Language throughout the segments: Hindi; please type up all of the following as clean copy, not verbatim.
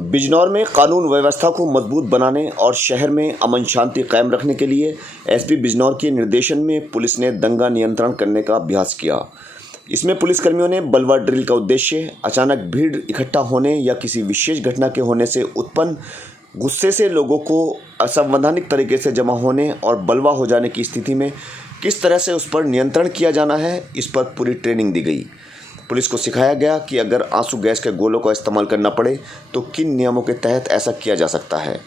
बिजनौर में कानून व्यवस्था को मजबूत बनाने और शहर में अमन शांति कायम रखने के लिए एसपी बिजनौर के निर्देशन में पुलिस ने दंगा नियंत्रण करने का अभ्यास किया। इसमें पुलिसकर्मियों ने बलवा ड्रिल का उद्देश्य अचानक भीड़ इकट्ठा होने या किसी विशेष घटना के होने से उत्पन्न गुस्से से लोगों को असंवैधानिक तरीके से जमा होने और बलवा हो जाने की स्थिति में किस तरह से उस पर नियंत्रण किया जाना है, इस पर पूरी ट्रेनिंग दी गई। पुलिस को सिखाया गया कि अगर आंसू गैस के गोलों का इस्तेमाल करना पड़े तो किन नियमों के तहत ऐसा किया जा सकता है।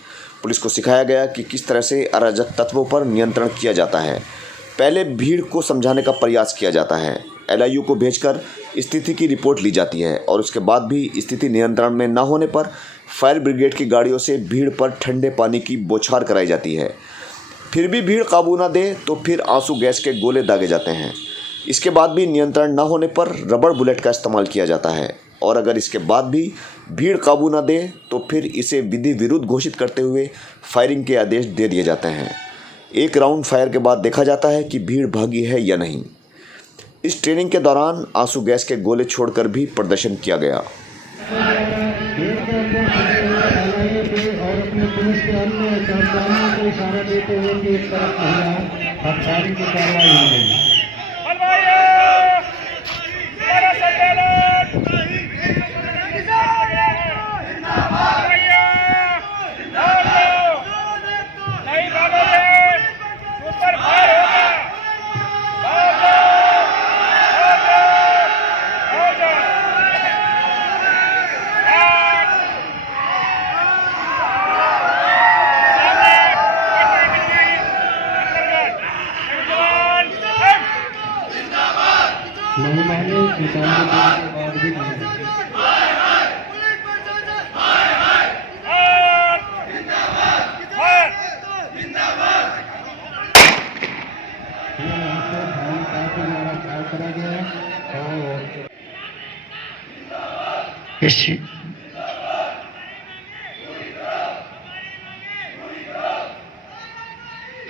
पुलिस को सिखाया गया कि किस तरह से अराजक तत्वों पर नियंत्रण किया जाता है। पहले भीड़ को समझाने का प्रयास किया जाता है, LIU को भेजकर स्थिति की रिपोर्ट ली जाती है और उसके बाद भी स्थिति नियंत्रण में न होने पर फायर ब्रिगेड की गाड़ियों से भीड़ पर ठंडे पानी की बौछार कराई जाती है। फिर भी भीड़ काबू न दे तो फिर आंसू गैस के गोले दागे जाते हैं। इसके बाद भी नियंत्रण न होने पर रबड़ बुलेट का इस्तेमाल किया जाता है और अगर इसके बाद भी भीड़ काबू न दे तो फिर इसे विधि विरुद्ध घोषित करते हुए फायरिंग के आदेश दे दिए जाते हैं। एक राउंड फायर के बाद देखा जाता है कि भीड़ भागी है या नहीं। इस ट्रेनिंग के दौरान आंसू गैस के गोले छोड़कर भी प्रदर्शन किया गया।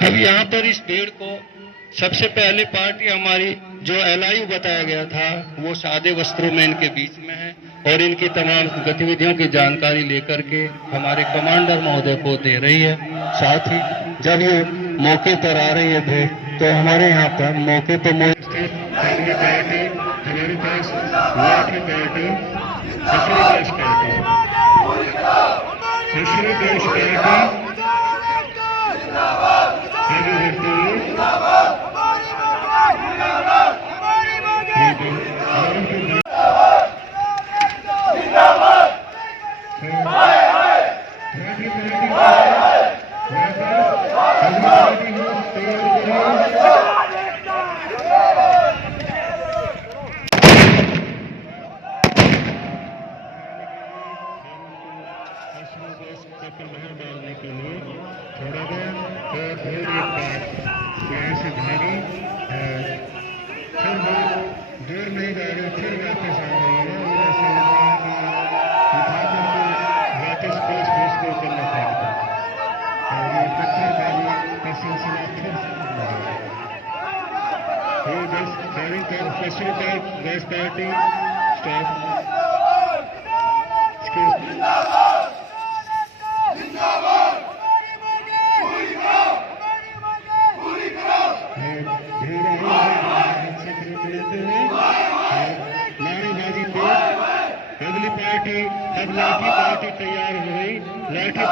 अब यहाँ पर इस भीड़ को सबसे पहले पार्टी हमारी जो LIU बताया गया था वो सादे वस्त्रों में इनके बीच में है और इनकी तमाम गतिविधियों की जानकारी लेकर के हमारे कमांडर महोदय को दे रही है। साथ ही जब ये मौके पर आ रही है भीड़ तो हमारे यहाँ पर मौके पर डालने के लिए छोड़ा गया और फिर एक बार से धारी फिर वो दूर नहीं जा रही, फिर वापस आ रही है वापस फेस को करना पड़ेगा और ये पत्थरबाजी का सिलसिला फिर गैस पार्टी स्टॉप अब लाठी पार्टी तैयार हो गई। लाठी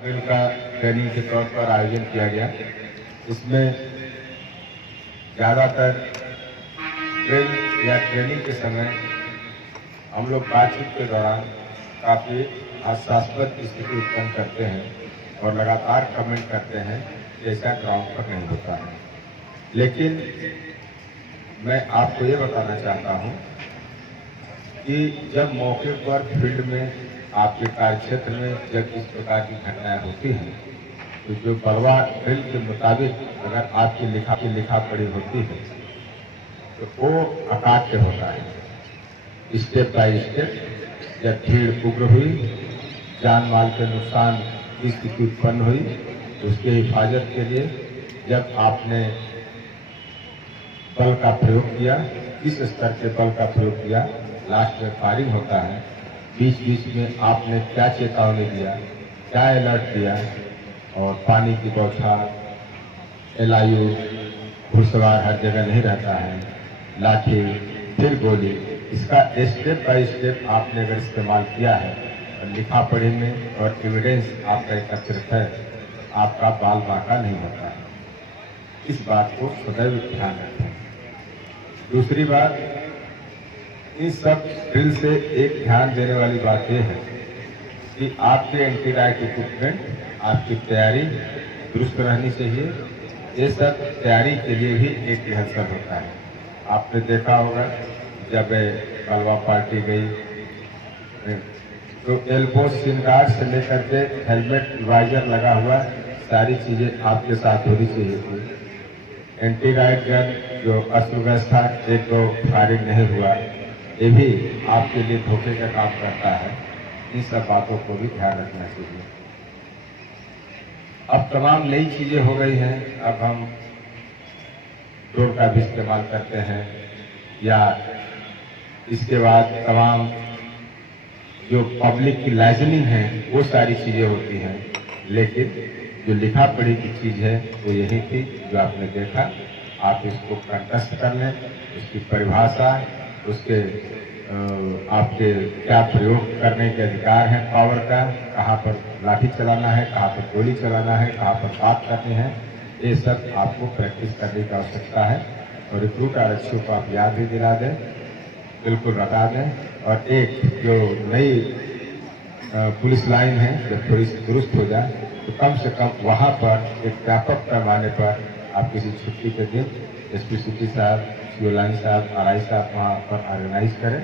ड्रिल का ट्रेनिंग के तौर पर आयोजन किया गया। इसमें ज़्यादातर ड्रिल या ट्रेनिंग के समय हम लोग बातचीत के दौरान काफ़ी हास्यास्पद स्थिति उत्पन्न करते हैं और लगातार कमेंट करते हैं, जैसा ग्राउंड पर नहीं होता है। लेकिन मैं आपको ये बताना चाहता हूँ कि जब मौके पर फील्ड में आपके कार्यक्षेत्र में जब इस प्रकार की घटनाएं होती हैं तो जो बलवा ड्रिल के मुताबिक अगर आपकी लिखा पड़ी होती है तो वो अकाट्य होता है। स्टेप बाय स्टेप जब भीड़ उग्र हुई, जान माल के नुकसान की स्थिति उत्पन्न हुई, उसके हिफाजत के लिए जब आपने बल का प्रयोग किया, किस स्तर के बल का प्रयोग किया, लास्ट में फायरिंग होता है, बीच बीच में आपने क्या चेतावनी दिया, क्या अलर्ट दिया, और पानी की बौछार, LIU, घुड़सवार हर जगह नहीं रहता है, लाठी, फिर गोली, इसका स्टेप बाय स्टेप आपने अगर इस्तेमाल किया है और लिखा पढ़ी में और एविडेंस आपका एकत्रित है, आपका बाल बांका नहीं होता है। इस बात को सदैव ध्यान रखें। दूसरी बात, इन सब ड्रिल से एक ध्यान देने वाली बात यह है कि आपके एंटी राइट इक्विपमेंट, आपकी तैयारी दुरुस्त रहनी चाहिए। ये सब तैयारी के लिए भी एक रिहर्सल होता है। आपने देखा होगा जब कलवा पार्टी गई तो एल्बो श्रृंगार से लेकर के हेलमेट वाइजर लगा हुआ सारी चीजें आपके साथ होनी चाहिए थी। एंटी राइट गन जो अस्त्र गैस था, एक तो फायरिंग नहीं हुआ, ये भी आपके लिए धोखे का काम करता है। इन सब बातों को भी ध्यान रखना चाहिए। अब तमाम नई चीजें हो गई हैं। अब हम ड्रोन का भी इस्तेमाल करते हैं, या इसके बाद तमाम जो पब्लिक की लाइजनिंग है वो सारी चीजें होती हैं। लेकिन जो लिखा पढ़ी की चीज है वो यही थी जो आपने देखा। आप इसको कंटस्ट कर लें, उसकी परिभाषा, उसके आपके क्या प्रयोग करने के अधिकार हैं पावर का, कहाँ पर लाठी चलाना है, कहाँ पर गोली चलाना है, कहाँ पर बात करनी है, ये सब आपको प्रैक्टिस करने की आवश्यकता है। और रिक्रूट आरक्षियों को आप याद भी दिला दें, बिल्कुल बता दें। और एक जो नई पुलिस लाइन है जब थोड़ी सी दुरुस्त हो जाए तो कम से कम वहाँ पर एक व्यापक पैमाने पर आप किसी छुट्टी के दिन SP सिटी साहब, CO लाइन साहब, RI साहब वहाँ पर ऑर्गेनाइज करें